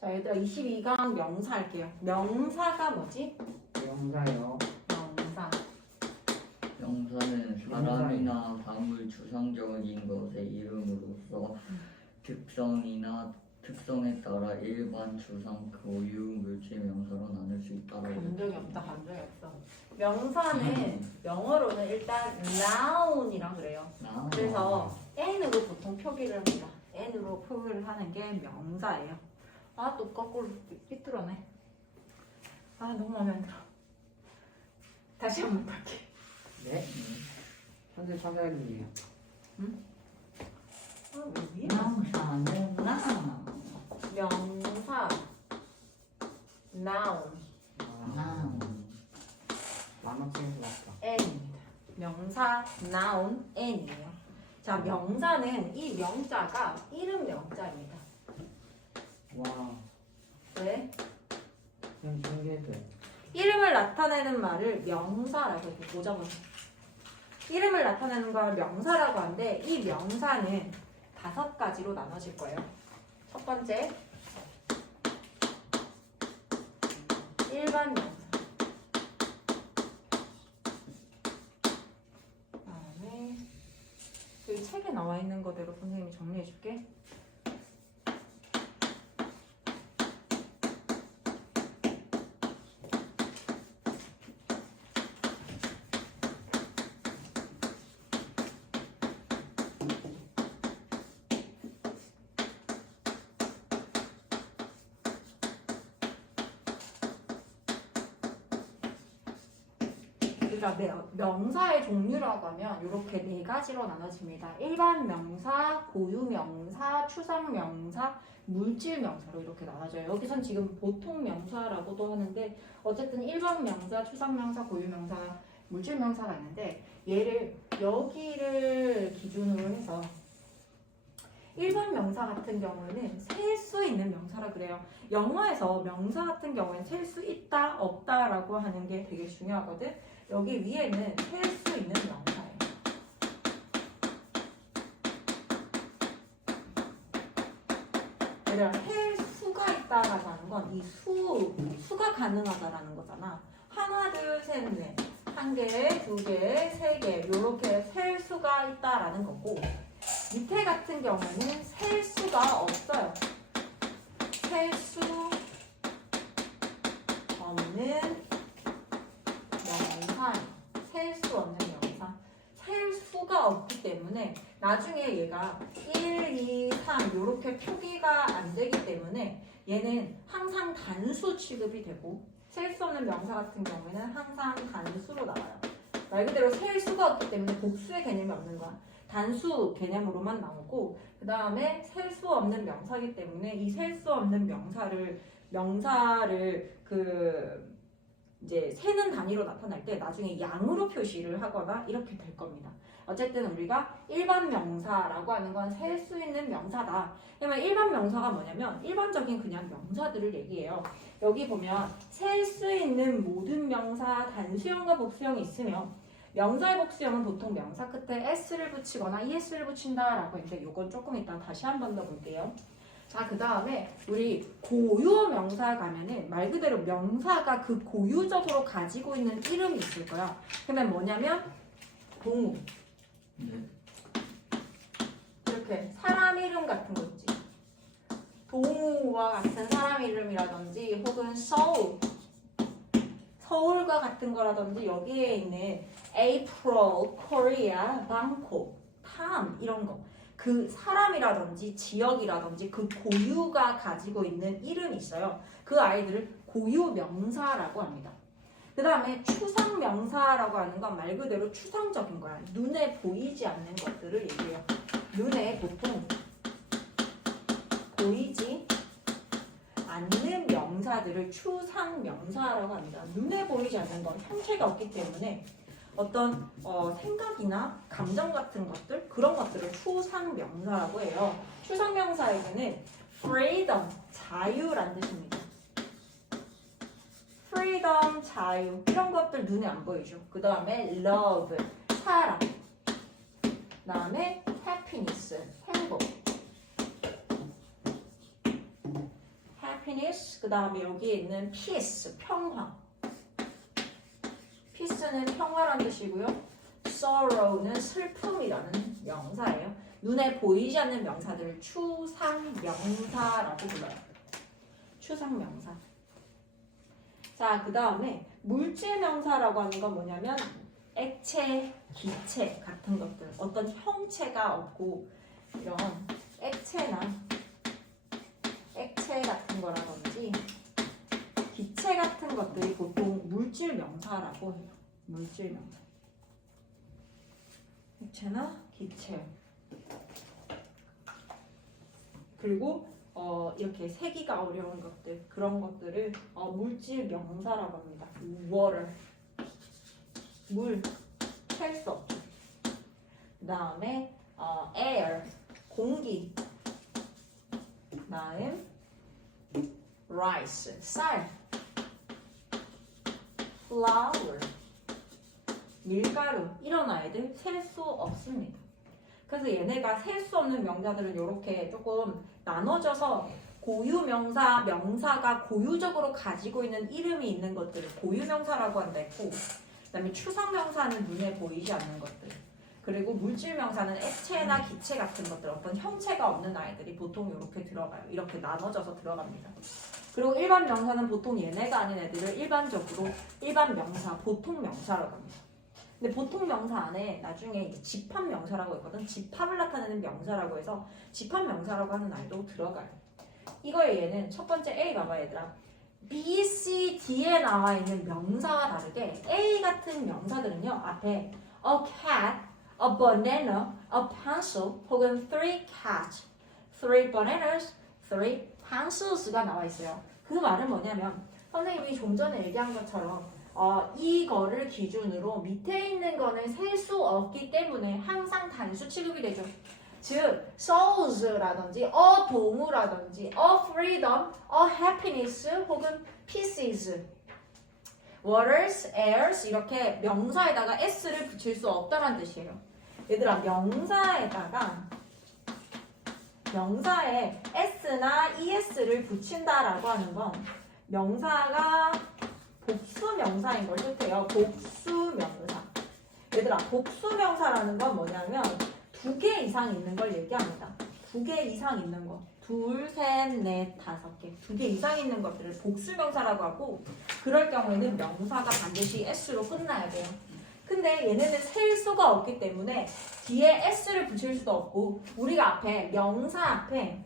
자, 얘들아 22강 명사 할게요. 명사가 뭐지? 명사요. 명사. 명사는 사람이나 사물 추상적인 것의 이름으로서 특성이나 특성에 따라 일반 추상 고유 물질 명사로 나눌 수 있다고. 감정이 없다. 감정이 없어. 명사는 영어로는 일단 noun이랑 그래요. 그래서 n으로 보통 표기를 합니다. n으로 표기를 하는 게 명사예요. 아, 또 거꾸로 삐뚤어네. 아, 너무 마음에 안 들어. 다시 한번 볼게. 네? 현재 사장님이에요. 아, 왜 위에? 명사는 나. 명사 noun 만화책에서 봤다. n입니다. 명사 noun n이에요. 자, 명사는 이 명자가 이름 명자입니다. 와, 왜? 그냥 신기했어요. 이름을 나타내는 말을 명사라고 해요. 오자마자. 이름을 나타내는 걸 명사라고 하는데 이 명사는 5가지로 나눠질 거예요. 첫 번째, 일반 명사. 그다음에 여기 책에 나와 있는 거대로 선생님이 정리해 줄게. 그러니까 명사의 종류라고 하면 이렇게 4가지로 나눠집니다. 일반 명사, 고유 명사, 추상 명사, 물질 명사로 이렇게 나눠져요. 여기선 지금 보통 명사라고도 하는데 어쨌든 일반 명사, 추상 명사, 고유 명사, 물질 명사가 있는데 얘를 여기를 기준으로 해서 일반 명사 같은 경우에는 셀 수 있는 명사라 그래요. 영어에서 명사 같은 경우에는 셀 수 있다, 없다라고 하는 게 되게 중요하거든. 여기 위에는 셀 수 있는 명사예요. 얘들아, 셀 수가 있다라는 건 이 수가 가능하다라는 거잖아. 하나, 둘, 셋, 넷. 1개, 2개, 3개 이렇게 셀 수가 있다라는 거고 밑에 같은 경우는 셀 수가 없어요. 셀 수 없는 명사. 셀 수 없는 명사. 셀 수가 없기 때문에 나중에 얘가 1, 2, 3 이렇게 표기가 안 되기 때문에 얘는 항상 단수 취급이 되고 셀 수 없는 명사 같은 경우에는 항상 단수로 나와요. 말 그대로 셀 수가 없기 때문에 복수의 개념이 없는 거야. 단수 개념으로만 나오고 그 다음에 셀 수 없는 명사이기 때문에 이 셀 수 없는 명사를 이제 세는 단위로 나타날 때 나중에 양으로 표시를 하거나 이렇게 될 겁니다. 어쨌든 우리가 일반 명사라고 하는 건 셀 수 있는 명사다. 그러면 일반 명사가 뭐냐면 일반적인 그냥 명사들을 얘기해요. 여기 보면 셀 수 있는 모든 명사 단수형과 복수형이 있으며 명사의 복수형은 보통 명사 끝에 s를 붙이거나 es를 붙인다라고 했는데 이건 조금 이따 다시 한 번 더 볼게요. 자, 그 다음에 우리 고유 명사 가면은 말 그대로 명사가 그 고유적으로 가지고 있는 이름이 있을 거야. 그러면 뭐냐면 동우. 이렇게 사람 이름 같은 거 있지. 동우와 같은 사람 이름이라든지 혹은 서울과 같은 거라든지 여기에 있는 April, Korea, Bangkok, Tam 이런 거. 그 사람이라든지 지역이라든지 그 고유가 가지고 있는 이름이 있어요. 그 아이들을 고유 명사라고 합니다. 그 다음에 추상 명사라고 하는 건 말 그대로 추상적인 거야. 눈에 보이지 않는 것들을 얘기해요. 눈에 보통 보이지 않는 명사들을 추상 명사라고 합니다. 눈에 보이지 않는 건 형체가 없기 때문에 어떤 생각이나 감정 같은 것들 그런 것들을 추상 명사라고 해요. 추상 명사에게는 freedom 자유란 뜻입니다. freedom 자유 이런 것들 눈에 안 보이죠. 그 다음에 love 사랑, 그 다음에 happiness 행복, happiness, 그 다음에 여기에 있는 peace, 평화. peace는 평화란 뜻이고요. sorrow는 슬픔이라는 명사예요. 눈에 보이지 않는 명사들을 추상명사라고 불러요. 추상명사. 자, 그 다음에 물질명사라고 하는 건 뭐냐면 액체, 기체 같은 것들, 어떤 형체가 없고 이런 액체 같은 거라든지 기체 같은 것들이 보통 물질명사라고 해요. 물질명사. 액체나 기체. 그리고 이렇게 세기가 어려운 것들, 그런 것들을 물질명사라고 합니다. water, 물, 셀 수 없죠. 그 다음에 air, 공기. 그 다음 rice, 쌀. flour, 밀가루. 이런 아이들 셀 수 없습니다. 그래서 얘네가 셀 수 없는 명사들은 이렇게 조금 나눠져서 고유명사, 명사가 고유적으로 가지고 있는 이름이 있는 것들을 고유명사라고 한다 했고, 그 다음에 추상명사는 눈에 보이지 않는 것들, 그리고 물질명사는 액체나 기체 같은 것들, 어떤 형체가 없는 아이들이 보통 이렇게 들어가요. 이렇게 나눠져서 들어갑니다. 그리고 일반 명사는 보통 얘네가 아닌 애들을 일반적으로 일반 명사, 보통 명사라고 합니다. 근데 보통 명사 안에 나중에 이제 집합 명사라고 있거든. 집합을 나타내는 명사라고 해서 집합 명사라고 하는 아이도 들어가요. 이거에 얘는 첫 번째 A 봐봐 얘들아. B, C, D에 나와 있는 명사와 다르게 A 같은 명사들은요 앞에 a cat, a banana, a pencil 혹은 three cats, three bananas, three pencils가 나와 있어요. 그 말은 뭐냐면 선생님이 좀 전에 얘기한 것처럼 이거를 기준으로 밑에 있는 거는 셀 수 없기 때문에 항상 단수 취급이 되죠. 즉, souls라든지, a 동우라든지, a freedom, a happiness 혹은 pieces, waters, airs 이렇게 명사에다가 s를 붙일 수 없다는 뜻이에요. 얘들아, 명사에 s나 es를 붙인다라고 하는 건 명사가 복수명사인 걸 뜻해요. 복수명사. 얘들아, 복수명사라는 건 뭐냐면 두 개 이상 있는 걸 얘기합니다. 두 개 이상 있는 거. 둘, 셋, 넷, 다섯 개. 두 개 이상 있는 것들을 복수명사라고 하고, 그럴 경우에는 명사가 반드시 s로 끝나야 돼요. 근데 얘네는 셀 수가 없기 때문에 뒤에 s를 붙일 수도 없고, 우리가 앞에 명사 앞에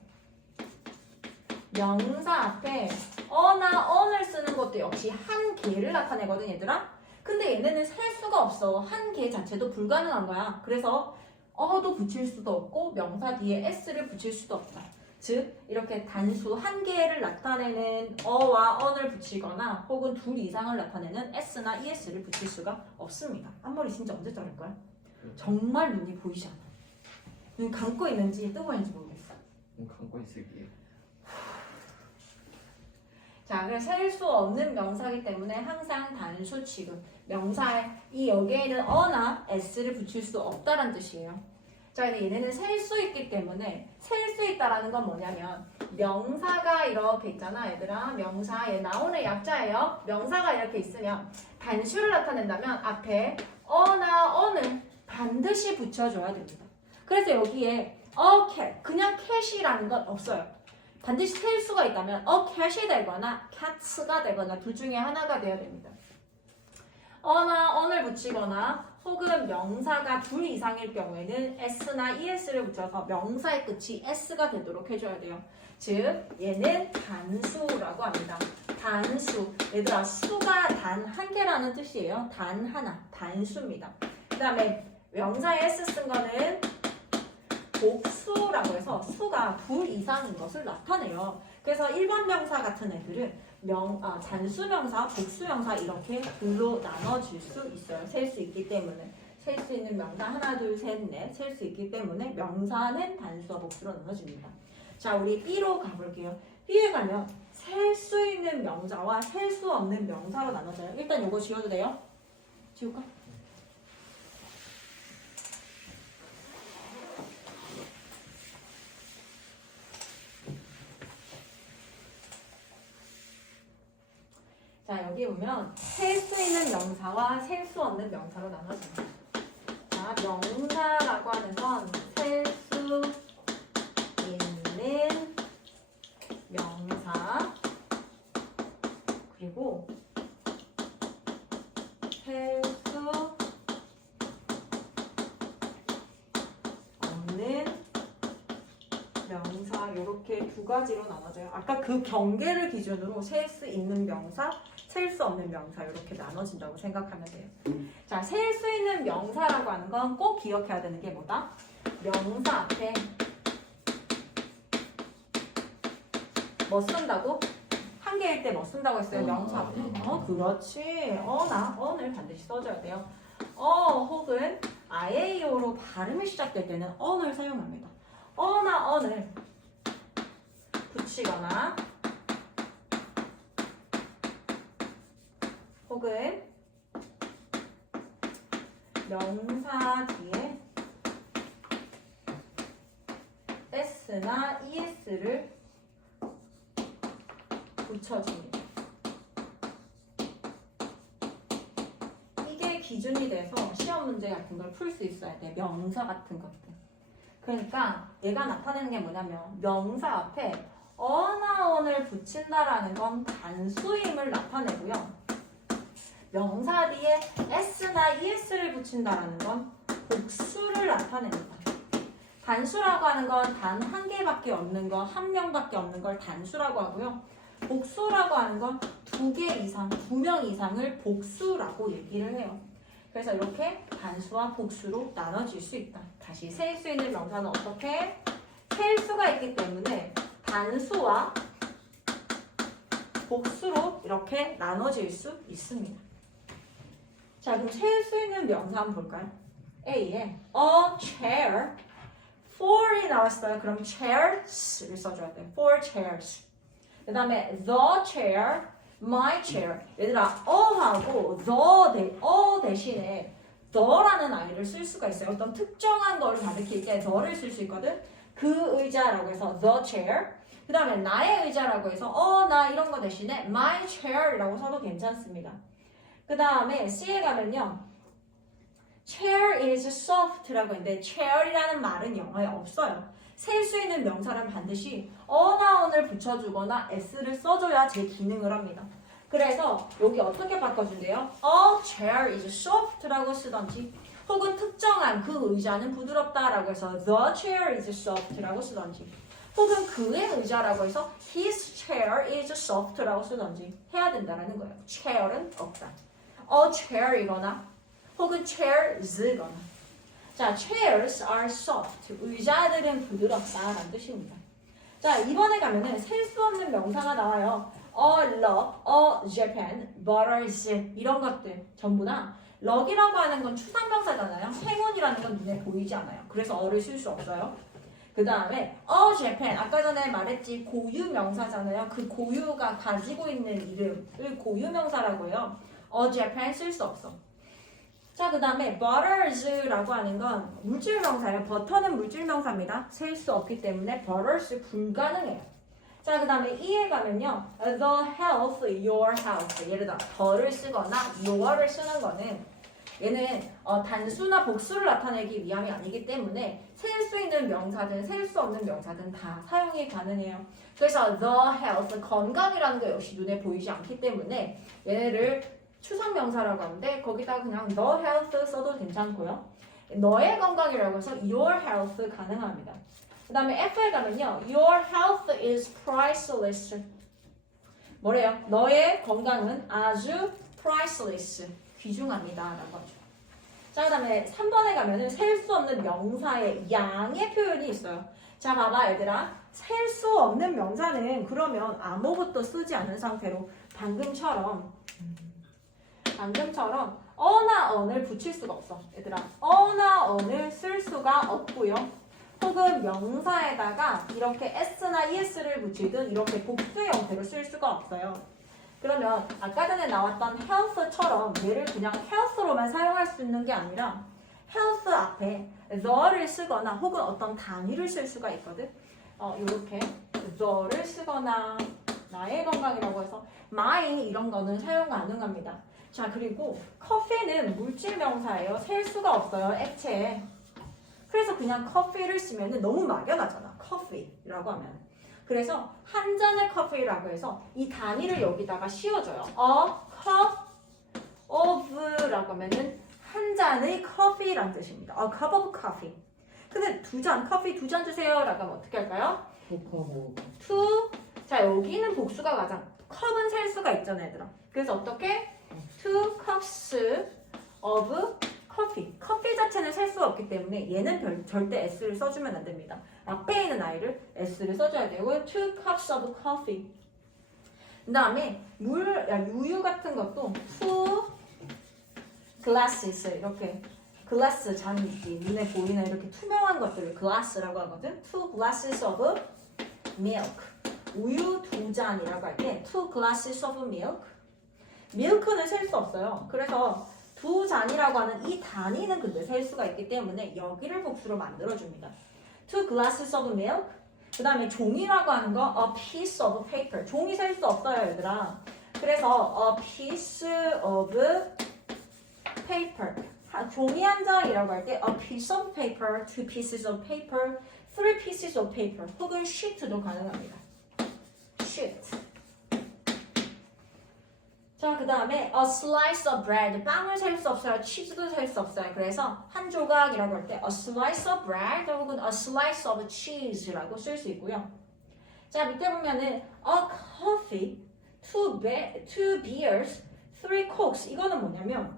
어나 언을 쓰는 것도 역시 한 개를 나타내거든 얘들아. 근데 얘네는 셀 수가 없어. 한 개 자체도 불가능한 거야. 그래서 어도 붙일 수도 없고 명사 뒤에 s를 붙일 수도 없다. 즉 이렇게 단수 한 개를 나타내는 어와 언을 붙이거나 혹은 둘 이상을 나타내는 s나 es를 붙일 수가 없습니다. 앞머리 진짜 언제 자를 거야? 정말 눈이 보이지 않아. 눈 감고 있는지 뜨고 있는지 모르겠어. 눈 감고 있을게요. 자, 그래서 셀 수 없는 명사이기 때문에 항상 단수 취급. 명사에 이 여기에는 어나 s를 붙일 수 없다는 뜻이에요. 자, 근데 얘네는 셀 수 있기 때문에 셀 수 있다라는 건 뭐냐면 명사가 이렇게 있잖아, 얘들아. 명사 얘 나오는 약자예요. 명사가 이렇게 있으면 단수를 나타낸다면 앞에 어나 언을 반드시 붙여줘야 됩니다. 그래서 여기에 cat, 그냥 cat이라는 건 없어요. 반드시 셀 수가 있다면 cat이 되거나 cats가 되거나 둘 중에 하나가 되어야 됩니다. 어나 언을 붙이거나 혹은 명사가 둘 이상일 경우에는 s나 es를 붙여서 명사의 끝이 s가 되도록 해줘야 돼요. 즉 얘는 단수라고 합니다. 단수. 얘들아, 수가 단 한 개라는 뜻이에요. 단 하나. 단수입니다. 그 다음에 명사에 s 쓴 거는 복수라고 해서 수가 둘 이상인 것을 나타내요. 그래서 일반 명사 같은 애들은 단수명사, 복수명사 이렇게 둘로 나눠질 수 있어요. 셀 수 있기 때문에. 셀 수 있는 명사 하나, 둘, 셋, 넷 셀 수 있기 때문에 명사는 단수와 복수로 나눠집니다. 자, 우리 B로 가볼게요. B에 가면 셀 수 있는 명사와 셀 수 없는 명사로 나눠져요. 일단 이거 지워도 돼요? 지울까? 자, 여기 보면 셀 수 있는 명사와 셀 수 없는 명사로 나눠집니다. 자, 명사라고 하는 건 셀 수 있는 명사 그리고 셀 수 없는 명사 이렇게 두 가지로 나눠져요. 아까 그 경계를 기준으로 셀 수 있는 명사, 셀 수 없는 명사 이렇게 나눠진다고 생각하면 돼요. 자, 셀 수 있는 명사라고 하는 건 꼭 기억해야 되는 게 뭐다? 명사 앞에 뭐 쓴다고? 한 개일 때 뭐 쓴다고 했어요? 명사 앞에. 그렇지. 어를 반드시 써줘야 돼요. 혹은 IAO로 발음이 시작될 때는 on을 사용합니다. 어나 on을 붙이거나 혹은 명사 뒤에 s나 es를 붙여줍니다. 이게 기준이 돼서 시험 문제 같은 걸 풀 수 있어야 돼. 명사 같은 것들. 그러니까 얘가 나타내는 게 뭐냐면 명사 앞에 어나 on을 붙인다라는 건 단수임을 나타내고요. 명사 뒤에 s나 es를 붙인다라는 건 복수를 나타냅니다. 단수라고 하는 건 단 한 개밖에 없는 거, 한 명밖에 없는 걸 단수라고 하고요. 복수라고 하는 건 두 개 이상, 두 명 이상을 복수라고 얘기를 해요. 그래서 이렇게 단수와 복수로 나눠질 수 있다. 다시 셀 수 있는 명사는 어떻게? 셀 수가 있기 때문에 단수와 복수로 이렇게 나눠질 수 있습니다. 자, 그럼 셀 수 있는 명사 한번 볼까요? A에 a chair, four이 나왔어요. 그럼 chairs를 써줘야 돼. four chairs. 그 다음에 the chair, my chair. 얘들아, 어하고 the 대신에 the라는 아이를 쓸 수가 있어요. 어떤 특정한 거를 가리킬 때 the를 쓸 수 있거든. 그 의자라고 해서 the chair. 그 다음에 나의 의자라고 해서 나 이런 거 대신에 my chair이라고 써도 괜찮습니다. 그 다음에 C에 가면요. chair is soft라고 있는데 chair이라는 말은 영어에 없어요. 셀 수 있는 명사는 반드시 어나 on을 붙여주거나 s를 써줘야 제 기능을 합니다. 그래서 여기 어떻게 바꿔준대요? A chair is soft라고 쓰던지 혹은 특정한 그 의자는 부드럽다라고 해서 the chair is soft라고 쓰던지 혹은 그의 의자라고 해서 his chair is soft라고 쓰던지 해야 된다는 거예요. chair은 없다. A chair이거나 혹은 chairs거나. 자, chairs are soft. 의자들은 부드럽다라는 뜻입니다. 자, 이번에 가면은 셀 수 없는 명사가 나와요. A log, a Japan, butters 이런 것들 전부 다 럭이라고 하는 건 추상명사잖아요. 행운이라는 건 눈에 보이지 않아요. 그래서 어를 쓸 수 없어요. 그 다음에 a Japan 아까 전에 말했지 고유명사잖아요. 그 고유가 가지고 있는 이름을 고유명사라고 해요. a Japan 쓸 수 없어. 자, 그 다음에 butters라고 하는 건 물질명사예요. 버터는 물질명사입니다. 셀 수 없기 때문에 butters 불가능해요. 자, 그 다음에 E에 가면요. the health, your health. 예를 들어 the를 쓰거나 your를 쓰는 거는 얘는 단수나 복수를 나타내기 위함이 아니기 때문에 셀 수 있는 명사든 셀 수 없는 명사든 다 사용이 가능해요. 그래서 the health, 건강이라는 거 역시 눈에 보이지 않기 때문에 얘네를 추상명사라고 하는데 거기다가 그냥 the health 써도 괜찮고요. 너의 건강이라고 해서 your health 가능합니다. 그 다음에 F에 가면요. Your health is priceless. 뭐래요? 너의 건강은 아주 priceless. 귀중합니다. 라고 하죠. 자, 그 다음에 3번에 가면은 셀 수 없는 명사의 양의 표현이 있어요. 자, 봐봐 얘들아. 셀 수 없는 명사는 그러면 아무것도 쓰지 않은 상태로 방금처럼 어나 on을 붙일 수가 없어. 얘들아. 어나 on을 쓸 수가 없고요. 혹은 명사에다가 이렇게 s나 es를 붙이든 이렇게 복수 형태로 쓸 수가 없어요. 그러면 아까 전에 나왔던 health처럼 얘를 그냥 health로만 사용할 수 있는 게 아니라 health 앞에 the를 쓰거나 혹은 어떤 단위를 쓸 수가 있거든. 이렇게 the를 쓰거나 나의 건강이라고 해서 my 이런 거는 사용 가능합니다. 자, 그리고 커피는 물질 명사예요. 셀 수가 없어요, 액체에. 그래서 그냥 커피를 쓰면 너무 막연하잖아. 커피라고 하면. 그래서 한 잔의 커피라고 해서 이 단위를 여기다가 씌워줘요. A cup of라고 하면은 한 잔의 커피란 뜻입니다. A cup of coffee. 근데 커피 2잔 주세요 라고 하면 어떻게 할까요? 톡하고 two. 자, 여기는 복수가 가장. 컵은 셀 수가 있잖아, 얘들아. 그래서 어떻게? 2 cups of coffee. 커피 자체는 셀 수가 없기 때문에 얘는 절대 s를 써주면 안 됩니다. 앞에 있는 i를 s를 써줘야 되고 2 cups of coffee. 그 다음에 우유 같은 것도 2 glasses 이렇게 글라스 잔이 눈에 보이는 이렇게 투명한 것들을 glass라고 하거든. 2 glasses of milk. 우유 2잔이라고 할 때 2 glasses of milk. 밀크는 셀 수 없어요. 그래서 2잔이라고 하는 이 단위는 근데 셀 수가 있기 때문에 여기를 복수로 만들어줍니다. 2 glasses of milk. 그 다음에 종이라고 하는 거 a piece of paper. 종이 셀 수 없어요, 얘들아. 그래서 a piece of paper. 종이 한 장이라고 할 때 a piece of paper, 2 pieces of paper, 3 pieces of paper 혹은 sheet도 가능합니다. sheet. 자, 그 다음에 a slice of bread. 빵을 셀 수 없어요. 치즈도 셀 수 없어요. 그래서 한 조각이라고 할 때 a slice of bread 혹은 a slice of cheese라고 쓸 수 있고요. 자, 밑에 보면은 a coffee, 2 beers, 3 cokes. 이거는 뭐냐면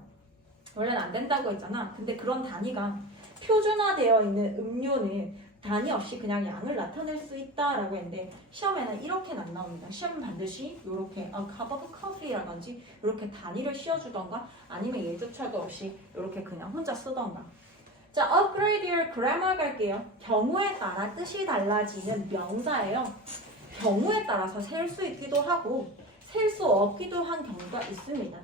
원래는 안 된다고 했잖아. 근데 그런 단위가 표준화되어 있는 음료는 단위 없이 그냥 양을 나타낼 수 있다라고 했는데 시험에는 이렇게는 안 나옵니다. 시험은 반드시 이렇게 a cup of coffee라든지 이렇게 단위를 씌워주던가 아니면 얘조차도 없이 이렇게 그냥 혼자 쓰던가. 자, upgrade your grammar 갈게요. 경우에 따라 뜻이 달라지는 명사예요. 경우에 따라서 셀 수 있기도 하고 셀 수 없기도 한 경우가 있습니다.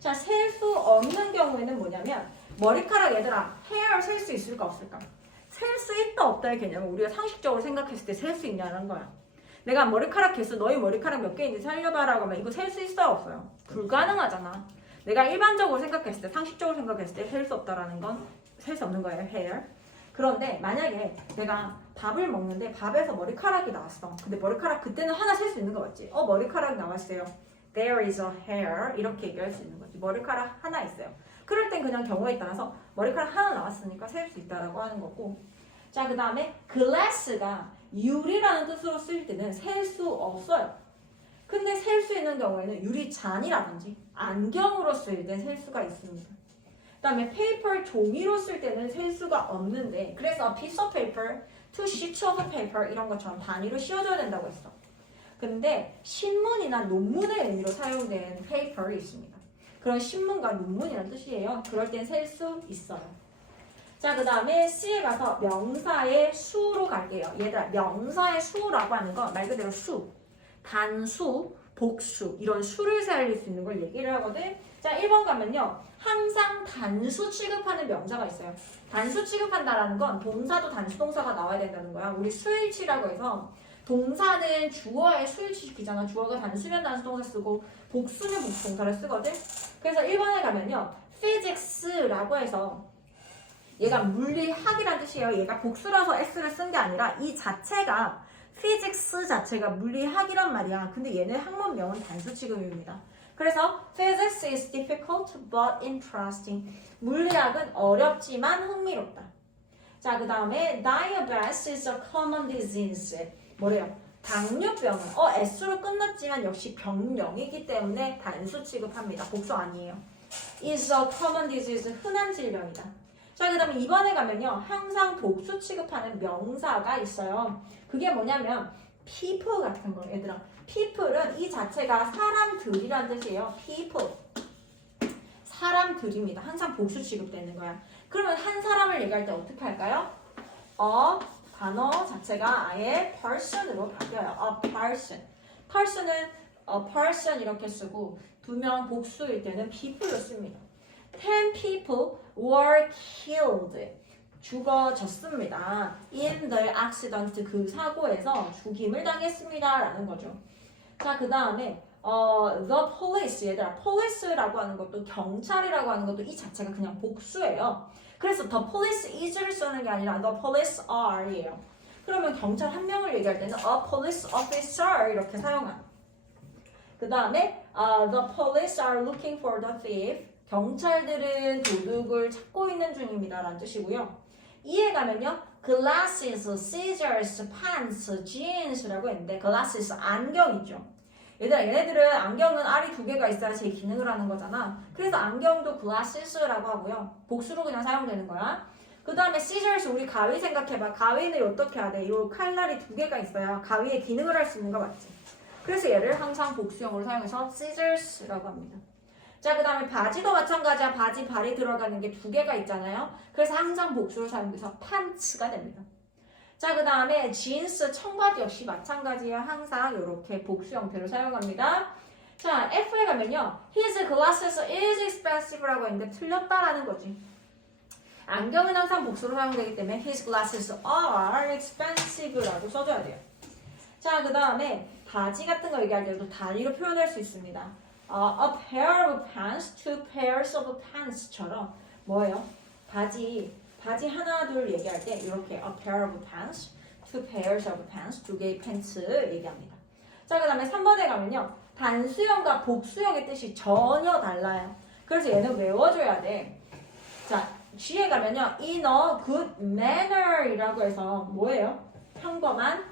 자, 셀 수 없는 경우에는 뭐냐면 머리카락 얘들아 hair 셀 수 있을까 없을까? 셀 수 있다 없다의 개념은 우리가 상식적으로 생각했을 때 셀 수 있냐는 거야. 내가 머리카락 개수 너희 머리카락 몇 개인지 살려봐라고 하면 이거 셀 수 있어요 없어요? 불가능하잖아. 내가 일반적으로 생각했을 때 상식적으로 생각했을 때 셀 수 없다라는 건 셀 수 없는 거예요. hair. 그런데 만약에 내가 밥을 먹는데 밥에서 머리카락이 나왔어. 근데 머리카락 그때는 하나 셀 수 있는 거 맞지? 머리카락 나왔어요. There is a hair 이렇게 얘기할 수 있는 거지. 머리카락 하나 있어요. 그럴 땐 그냥 경우에 따라서 머리카락 하나 나왔으니까 셀 수 있다라고 하는 거고. 자, 그 다음에 glass가 유리라는 뜻으로 쓸 때는 셀 수 없어요. 근데 셀 수 있는 경우에는 유리잔이라든지 안경으로 쓸 때 셀 수가 있습니다. 그 다음에 paper 종이로 쓸 때는 셀 수가 없는데 그래서 a piece of paper, 2 sheets of paper 이런 것처럼 단위로 씌워줘야 된다고 했어. 근데 신문이나 논문의 의미로 사용된 paper이 있습니다. 그런 신문과 논문이라는 뜻이에요. 그럴 땐 셀 수 있어요. 자, 그 다음에 C에 가서 명사의 수로 갈게요. 얘들아, 명사의 수라고 하는 건 말 그대로 수, 단수, 복수 이런 수를 살릴 수 있는 걸 얘기를 하거든. 자, 1번 가면요. 항상 단수 취급하는 명사가 있어요. 단수 취급한다라는 건 동사도 단수 동사가 나와야 된다는 거야. 우리 수일치라고 해서 동사는 주어에 수일치 시키잖아. 주어가 단수면 단수 동사 쓰고 복수면 복수 동사를 쓰거든. 그래서 1번에 가면요. physics라고 해서 얘가 물리학이란 뜻이에요. 얘가 복수라서 s를 쓴 게 아니라 이 자체가 physics 자체가 물리학이란 말이야. 근데 얘는 학문명은 단수 취급입니다. 그래서 physics is difficult but interesting. 물리학은 어렵지만 흥미롭다. 자, 그 다음에 diabetes is a common disease. 뭐래요? 당뇨병은 S로 끝났지만 역시 병명이기 때문에 단수 취급합니다. 복수 아니에요. is a common disease. 흔한 질병이다. 자, 그 다음에 2번에 가면요. 항상 복수 취급하는 명사가 있어요. 그게 뭐냐면 people 같은 거. 얘들아, people은 이 자체가 사람들이란 뜻이에요. people. 사람들입니다. 항상 복수 취급되는 거야. 그러면 한 사람을 얘기할 때 어떻게 할까요? 단어 자체가 아예 person으로 바뀌어요. a person. person은 a person 이렇게 쓰고 두 명 복수일 때는 people로 씁니다. 10 people were killed. 죽어졌습니다. in the accident. 그 사고에서 죽임을 당했습니다. 라는 거죠. 자, 그 다음에 the police 얘들아 police라고 하는 것도 경찰이라고 하는 것도 이 자체가 그냥 복수예요. 그래서 the police is를 쓰는 게 아니라 the police are예요. 그러면 경찰 한 명을 얘기할 때는 a police officer 이렇게 사용합니다. 그 다음에 the police are looking for the thief. 경찰들은 도둑을 찾고 있는 중입니다 라는 뜻이고요. 이해 가면요. glasses, scissors, pants, jeans라고 했는데 glasses 안경이죠. 얘들아 얘네들은 안경은 알이 2개가 있어야 제 기능을 하는 거잖아. 그래서 안경도 glasses라고 하고요. 복수로 그냥 사용되는 거야. 그 다음에 scissors 우리 가위 생각해봐. 가위는 어떻게 해야 돼? 요 칼날이 2개가 있어야 가위의 기능을 할 수 있는 거 맞지? 그래서 얘를 항상 복수형으로 사용해서 scissors라고 합니다. 자, 그 다음에 바지도 마찬가지야. 바지 발이 들어가는 게 2개가 있잖아요. 그래서 항상 복수를 사용해서 pants가 됩니다. 자, 그 다음에 진스 청바지 역시 마찬가지야. 항상 이렇게 복수 형태로 사용합니다. 자, F에 가면요. His glasses is expensive라고 했는데 틀렸다라는 거지. 안경은 항상 복수로 사용되기 때문에 His glasses are expensive라고 써줘야 돼요. 자, 그 다음에 바지 같은 거 얘기할 때도 단위로 표현할 수 있습니다. A pair of pants, two pairs of pants처럼 뭐예요? 바지 하나 둘 얘기할 때 이렇게 a pair of pants, two pairs of pants, 2개의 팬츠 얘기합니다. 자, 그 다음에 3번에 가면요. 단수형과 복수형의 뜻이 전혀 달라요. 그래서 얘는 외워줘야 돼. 자, G에 가면요. in a good manner이라고 해서 뭐예요? 평범한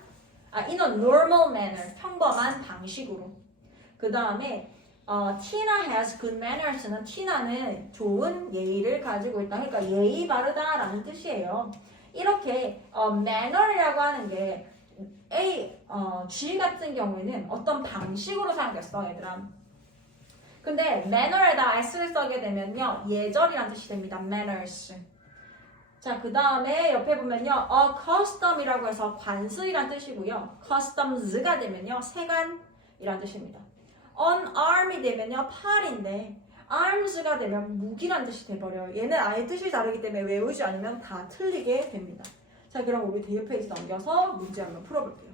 in a normal manner, 평범한 방식으로. 그 다음에 Tina has good manners는 Tina는 좋은 예의를 가지고 있다. 그러니까 예의 바르다라는 뜻이에요. 이렇게 manner이라고 하는 게 G 같은 경우에는 어떤 방식으로 사용됐어, 얘들아. 근데 manner에다 s를 써게 되면요. 예절이라는 뜻이 됩니다. manners. 자, 그 다음에 옆에 보면요. custom이라고 해서 관습이란 뜻이고요. customs가 되면요. 세관이란 뜻입니다. unarm이 되면요. 팔인데 arms가 되면 무기란 뜻이 돼버려요. 얘는 아예 뜻이 다르기 때문에 외우지 않으면 다 틀리게 됩니다. 자, 그럼 우리 뒤에 페이지 넘겨서 문제 한번 풀어볼게요.